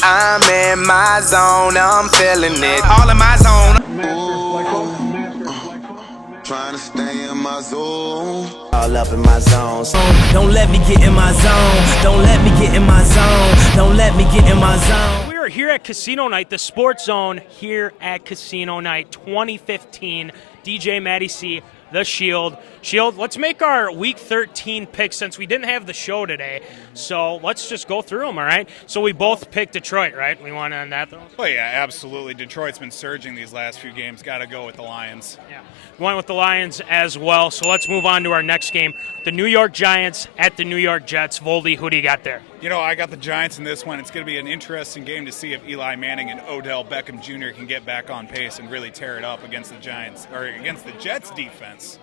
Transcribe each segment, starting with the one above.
I'm in my zone, I'm feeling it. All in my zone. Trying to stay in my zone. All up in my zone. Don't let me get in my zone. Don't let me get in my zone. Don't let me get in my zone. We are here at Casino Night, the Sports Zone here at Casino Night 2015. DJ Matty C, The Shield. Shield, let's make our Week 13 picks since we didn't have the show today. So let's just go through them, all right? So we both picked Detroit, right? We want to end that, though? Oh, yeah, absolutely. Detroit's been surging these last few games. Got to go with the Lions. Yeah. We went with the Lions as well. So let's move on to our next game. The New York Giants at the New York Jets. Voldy, who do you got there? You know, I got the Giants in this one. It's going to be an interesting game to see if Eli Manning and Odell Beckham Jr. can get back on pace and really tear it up against the Giants, or against the Jets defense.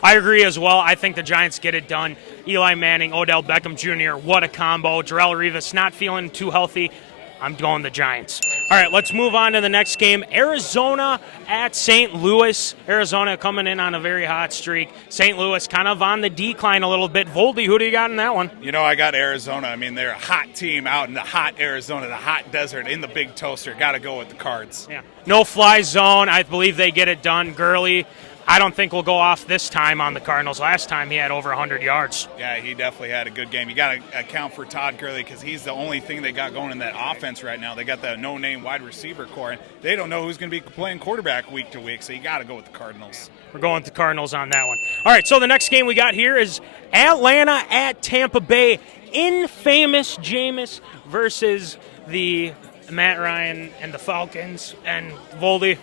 I agree as well. I think the Giants get it done. Eli Manning, Odell Beckham Jr., what a combo. Darrelle Revis not feeling too healthy. I'm going the Giants. All right, let's move on to the next game. Arizona at St. Louis. Arizona coming in on a very hot streak. St. Louis kind of on the decline a little bit. Voldy, who do you got in that one? You know, I got Arizona. I mean, they're a hot team out in the hot Arizona, the hot desert, in the big toaster. Got to go with the Cards. Yeah. No fly zone. I believe they get it done. Gurley, I don't think we'll go off this time on the Cardinals. Last time he had over 100 yards. Yeah, he definitely had a good game. You got to account for Todd Gurley because he's the only thing they got going in that offense right now. They got that no-name wide receiver core, and they don't know who's going to be playing quarterback week to week, so you got to go with the Cardinals. We're going with the Cardinals on that one. All right, so the next game we got here is Atlanta at Tampa Bay. Infamous Jameis versus the Matt Ryan and the Falcons. And Voldy,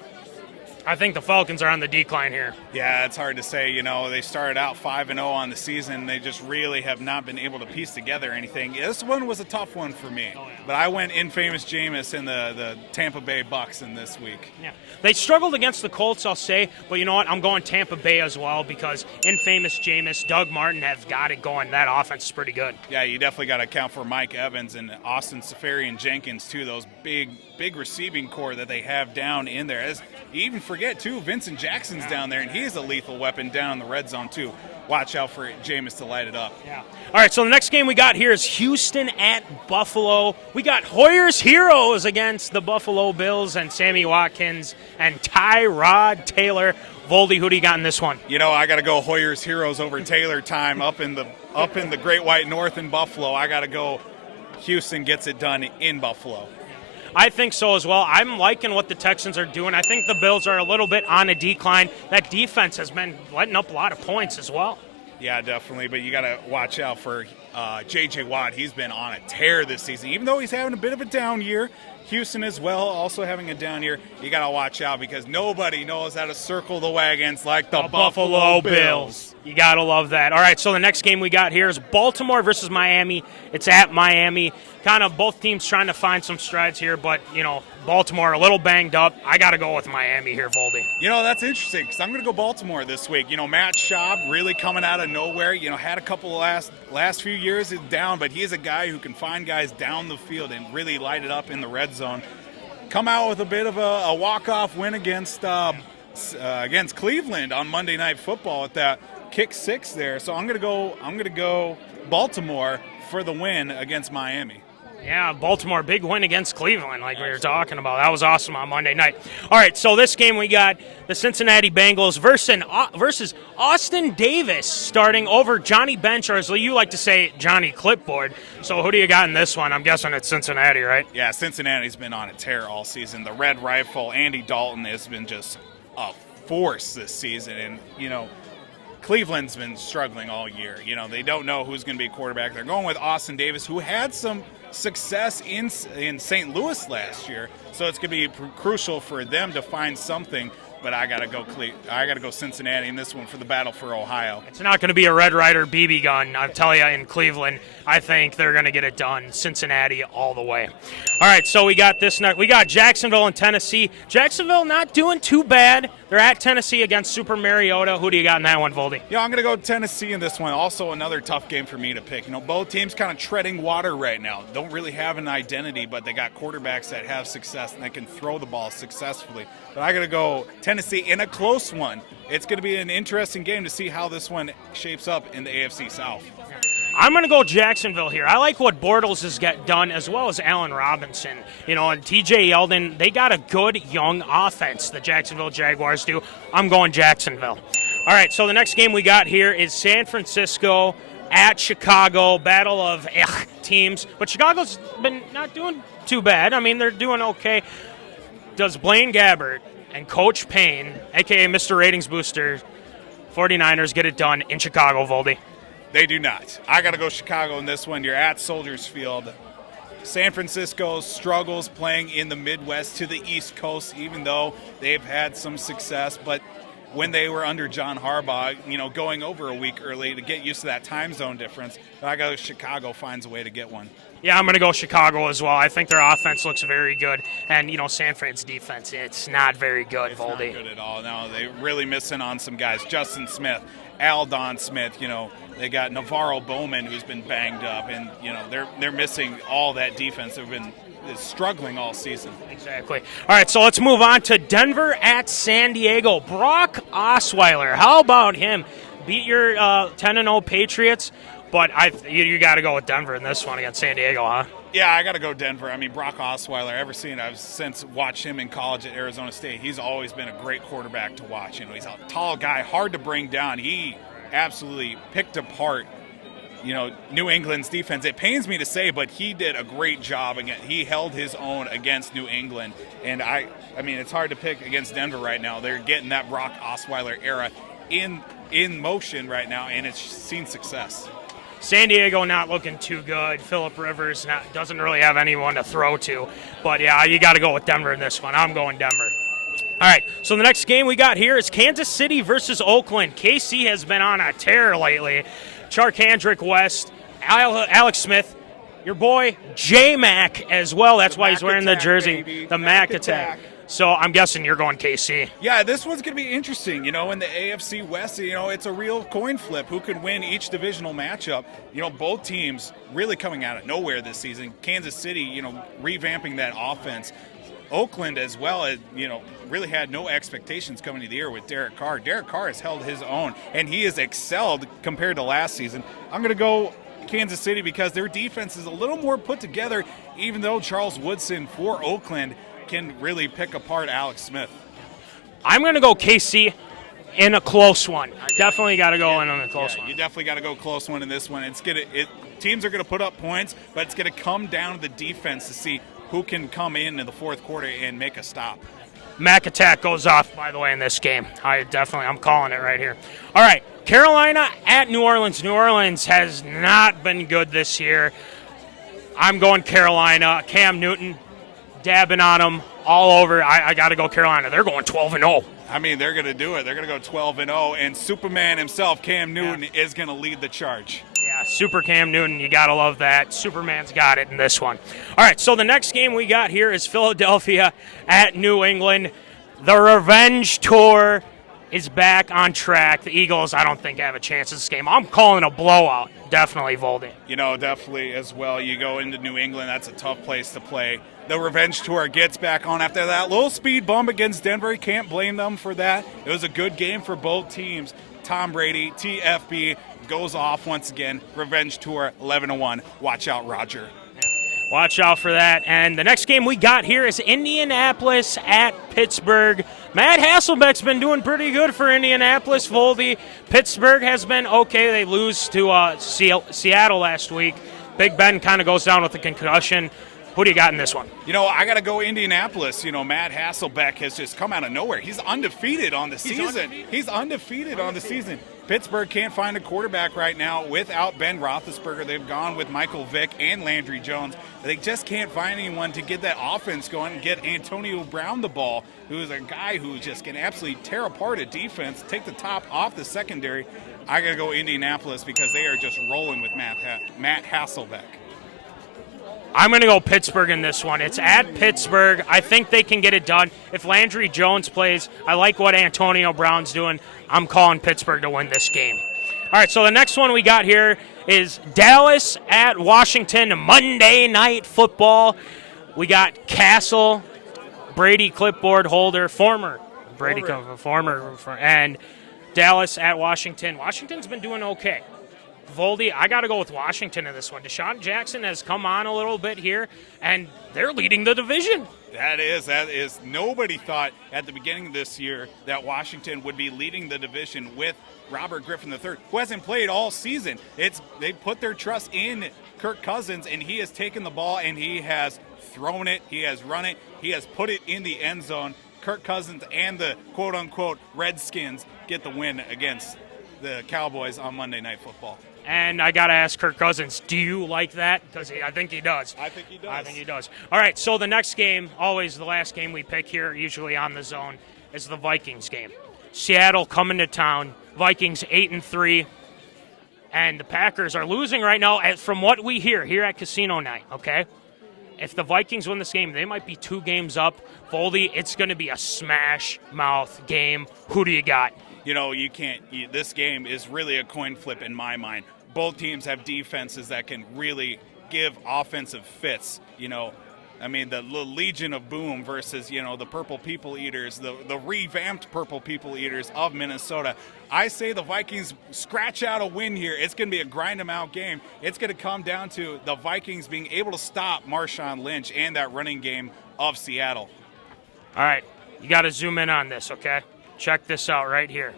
I think the Falcons are on the decline here. Yeah, it's hard to say. You know, they started out 5-0 on the season. They just really have not been able to piece together anything. This one was a tough one for me. But I went infamous Jameis in the Tampa Bay Bucks in this week. Yeah, they struggled against the Colts, I'll say. But you know what? I'm going Tampa Bay as well because infamous Jameis, Doug Martin have got it going. That offense is pretty good. Yeah, you definitely got to account for Mike Evans and Austin Seferian-Jenkins, too. Those big receiving core that they have down in there. You even forget, too, Vincent Jackson's down there, and he's a lethal weapon down in the red zone, too. Watch out for Jameis to light it up. Yeah. All right, so the next game we got here is Houston at Buffalo. We got Hoyer's Heroes against the Buffalo Bills and Sammy Watkins and Tyrod Taylor. Voldy, who do you got in this one? You know, I got to go Hoyer's Heroes over Taylor time up in the Great White North in Buffalo. I got to go Houston gets it done in Buffalo. I think so as well. I'm liking what the Texans are doing. I think the Bills are a little bit on a decline. That defense has been letting up a lot of points as well. Yeah, definitely. But you got to watch out for J.J. Watt. He's been on a tear this season. Even though he's having a bit of a down year, Houston as well, also having a down year. You got to watch out because nobody knows how to circle the wagons like the Buffalo Bills. You got to love that. All right, so the next game we got here is Baltimore versus Miami. It's at Miami. Kind of both teams trying to find some strides here, but, you know, Baltimore a little banged up. I got to go with Miami here, Voldy. You know, that's interesting because I'm going to go Baltimore this week. You know, Matt Schaub really coming out of nowhere. You know, had a couple of last few years down, but he's a guy who can find guys down the field and really light it up in the red zone. Come out with a bit of a walk-off win against Cleveland on Monday Night Football with that kick six there. So I'm going to go Baltimore for the win against Miami. Yeah, Baltimore, big win against Cleveland, like we were talking about. That was awesome on Monday night. All right, so this game we got the Cincinnati Bengals versus Austin Davis starting over Johnny Bench, or as you like to say, Johnny Clipboard. So who do you got in this one? I'm guessing it's Cincinnati, right? Yeah, Cincinnati's been on a tear all season. The Red Rifle, Andy Dalton, has been just a force this season. And, you know, Cleveland's been struggling all year. You know, they don't know who's going to be quarterback. They're going with Austin Davis, who had some success in St. Louis last year, so it's going to be crucial for them to find something. But I gotta go Cincinnati in this one for the battle for Ohio. It's not going to be a Red Ryder BB gun, I'll tell you. In Cleveland, I think they're going to get it done. Cincinnati all the way. All right, so we got this next. We got Jacksonville and Tennessee. Jacksonville not doing too bad. They're at Tennessee against Super Mariota. Who do you got in that one, Voldy? Yeah, I'm going to go Tennessee in this one. Also, another tough game for me to pick. You know, both teams kind of treading water right now. Don't really have an identity, but they got quarterbacks that have success and they can throw the ball successfully. But I got to go Tennessee in a close one. It's going to be an interesting game to see how this one shapes up in the AFC South. I'm going to go Jacksonville here. I like what Bortles has done, as well as Allen Robinson. You know, and TJ Yeldon, they got a good young offense, the Jacksonville Jaguars do. I'm going Jacksonville. All right, so the next game we got here is San Francisco at Chicago, battle of teams. But Chicago's been not doing too bad. I mean, they're doing okay. Does Blaine Gabbert and Coach Payne, a.k.a. Mr. Ratings Booster, 49ers, get it done in Chicago, Voldy? They do not. I got to go Chicago in this one. You're at Soldiers Field. San Francisco struggles playing in the Midwest to the East Coast, even though they've had some success. But when they were under John Harbaugh, you know, going over a week early to get used to that time zone difference, I got Chicago finds a way to get one. Yeah, I'm going to go Chicago as well. I think their offense looks very good. And, you know, San Fran's defense, it's not very good, Voldy. It's not good at all. No, they're really missing on some guys. Justin Smith, Aldon Smith, you know, they got Navarro Bowman, who's been banged up. And, you know, they're missing all that defense. They've been struggling all season. Exactly. All right, so let's move on to Denver at San Diego. Brock Osweiler, how about him? Beat your 10-0 Patriots. But you got to go with Denver in this one against San Diego, huh? Yeah, I got to go Denver. I mean, Brock Osweiler, I've since watched him in college at Arizona State. He's always been a great quarterback to watch. You know, he's a tall guy, hard to bring down. He absolutely picked apart, you know, New England's defense. It pains me to say, but he did a great job. Again, he held his own against New England. And I mean, it's hard to pick against Denver right now. They're getting that Brock Osweiler era in motion right now, and it's seen success. San Diego not looking too good. Phillip Rivers doesn't really have anyone to throw to. But, yeah, you got to go with Denver in this one. I'm going Denver. All right, so the next game we got here is Kansas City versus Oakland. KC has been on a tear lately. Charkandrick West, Alex Smith, your boy J-Mac as well. That's why he's wearing the jersey, baby. The Mac Attack. So I'm guessing you're going KC. Yeah, this one's going to be interesting. You know, in the AFC West, you know, it's a real coin flip. Who could win each divisional matchup? You know, both teams really coming out of nowhere this season. Kansas City, you know, revamping that offense. Oakland as well, you know, really had no expectations coming into the year with Derek Carr. Derek Carr has held his own, and he has excelled compared to last season. I'm going to go Kansas City because their defense is a little more put together, even though Charles Woodson for Oakland can really pick apart Alex Smith. I'm going to go KC in a close one. Definitely got to go in on a close one. You definitely got to go close one in this one. Teams are going to put up points, but it's going to come down to the defense to see who can come in the fourth quarter and make a stop. Mac Attack goes off, by the way, in this game. I'm calling it right here. All right, Carolina at New Orleans. New Orleans has not been good this year. I'm going Carolina. Cam Newton, dabbing on them all over. I got to go Carolina. They're going 12-0. I mean, they're going to do it. They're going to go 12-0, and Superman himself, Cam Newton, is going to lead the charge. Yeah, Super Cam Newton, you got to love that. Superman's got it in this one. All right, so the next game we got here is Philadelphia at New England. The revenge tour is back on track. The Eagles, I don't think, have a chance in this game. I'm calling a blowout. Definitely, Voldy. You know, definitely as well. You go into New England, that's a tough place to play. The revenge tour gets back on after that little speed bump against Denver. You can't blame them for that. It was a good game for both teams. Tom Brady, TFB, goes off once again. Revenge tour, 11-1. Watch out, Roger. Watch out for that. And the next game we got here is Indianapolis at Pittsburgh. Matt Hasselbeck's been doing pretty good for Indianapolis, Voldy. Pittsburgh has been okay. They lose to Seattle last week. Big Ben kind of goes down with a concussion. Who do you got in this one? You know, I got to go Indianapolis. You know, Matt Hasselbeck has just come out of nowhere. He's undefeated on the season. He's undefeated on the season. Pittsburgh can't find a quarterback right now without Ben Roethlisberger. They've gone with Michael Vick and Landry Jones. They just can't find anyone to get that offense going and get Antonio Brown the ball, who is a guy who just can absolutely tear apart a defense, take the top off the secondary. I got to go Indianapolis because they are just rolling with Matt Hasselbeck. I'm going to go Pittsburgh in this one. It's at Pittsburgh. I think they can get it done. If Landry Jones plays, I like what Antonio Brown's doing. I'm calling Pittsburgh to win this game. All right, so the next one we got here is Dallas at Washington, Monday Night Football. We got Castle, Brady clipboard holder, former, and Dallas at Washington. Washington's been doing okay. Voldy, I got to go with Washington in this one. Deshaun Jackson has come on a little bit here, and they're leading the division. That is. Nobody thought at the beginning of this year that Washington would be leading the division with Robert Griffin III, who hasn't played all season. They put their trust in Kirk Cousins, and he has taken the ball and he has thrown it, he has run it, he has put it in the end zone. Kirk Cousins and the quote-unquote Redskins get the win against the Cowboys on Monday Night Football. And I got to ask Kirk Cousins, do you like that? Because I think he does. I think he does. All right, so the next game, always the last game we pick here, usually on the zone, is the Vikings game. Seattle coming to town. Vikings 8-3. And the Packers are losing right now, from what we hear here at Casino Night, okay? If the Vikings win this game, they might be 2 games up. Voldy, it's going to be a smash-mouth game. Who do you got? You can't. This game is really a coin flip in my mind. Both teams have defenses that can really give offensive fits. The Legion of Boom versus, the Purple People Eaters, the revamped Purple People Eaters of Minnesota. I say the Vikings scratch out a win here. It's going to be a grind-em-out game. It's going to come down to the Vikings being able to stop Marshawn Lynch and that running game of Seattle. All right, you got to zoom in on this, okay? Check this out right here.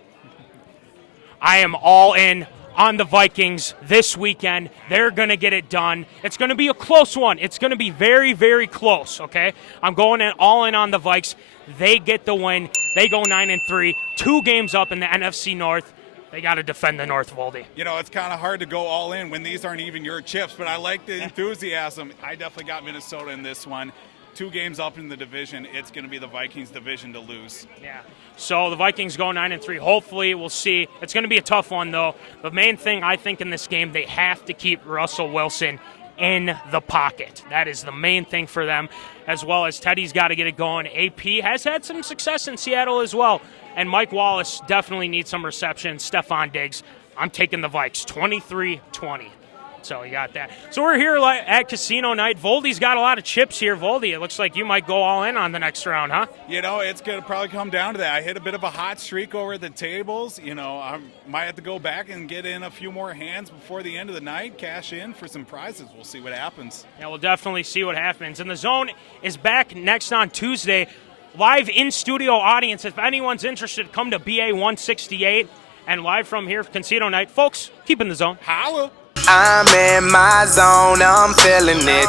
I am all in on the Vikings this weekend. They're going to get it done. It's going to be a close one. It's going to be very, very close, okay? I'm going all in on the Vikes. They get the win. They go 9-3, 2 games up in the NFC North. They got to defend the North, Voldy. It's kind of hard to go all in when these aren't even your chips, but I like the enthusiasm. I definitely got Minnesota in this one. 2 games up in the division. It's going to be the Vikings' division to lose. Yeah. So the Vikings go 9-3. Hopefully, we'll see. It's going to be a tough one, though. The main thing I think in this game, they have to keep Russell Wilson in the pocket. That is the main thing for them, as well as Teddy's got to get it going. AP has had some success in Seattle as well, and Mike Wallace definitely needs some reception. Stephon Diggs, I'm taking the Vikes 23-20. So you got that. So we're here at Casino Night. Voldy's got a lot of chips here. Voldy, it looks like you might go all in on the next round, huh? It's going to probably come down to that. I hit a bit of a hot streak over at the tables. I might have to go back and get in a few more hands before the end of the night, cash in for some prizes. We'll see what happens. Yeah, we'll definitely see what happens. And the Zone is back next on Tuesday. Live in-studio audience. If anyone's interested, come to BA 168. And live from here, Casino Night. Folks, keep in the zone. Holla! I'm in my zone, I'm feeling it.